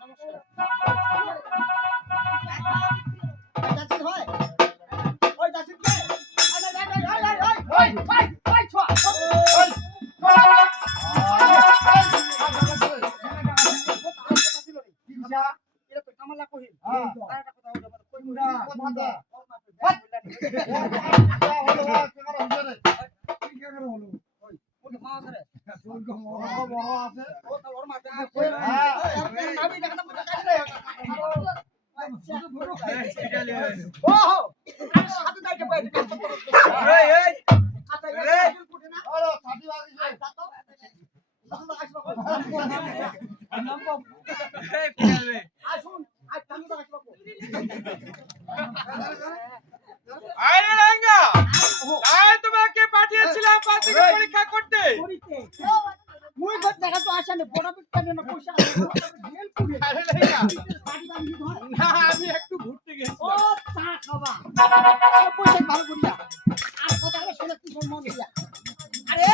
তো আয়া হাসে আজও জানিতে আছে ভাই ওই বাচ্চু বাড়ি। আরে না পিবার বাবা। আর ভালো করিয়া। আর কথা শুনে কি মন দিয়া আরে